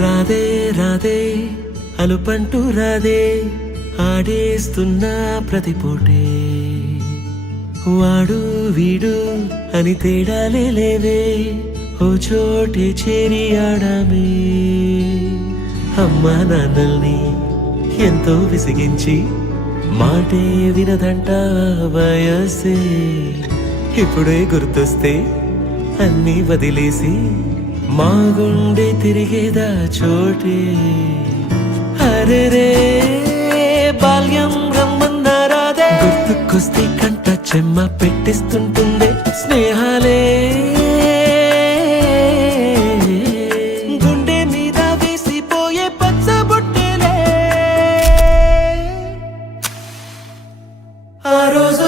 రాదే రాదే అలుపంటూ రాదే ఆడేస్తున్నా ప్రతి పూటే వాడు వీడు అని తేడాలే లేవే ఓ చోటే చేరి ఆడామే అమ్మా నాన్నల్ని ఎంతో విసిగించి మాటే వినదంట వయసే ఇప్పుడే గుర్తొస్తే అన్నీ వదిలేసి మా గుండె తిరిగేదా చోటే అరెరే బాల్యం రమ్మన్నారాదే గుర్తుకొస్తే కంట చెమ్మ పెట్టిస్తుంటుందే స్నేహాలే గుండె మీద వేసిపోయే పచ్చబొట్టేలే ఆ రోజు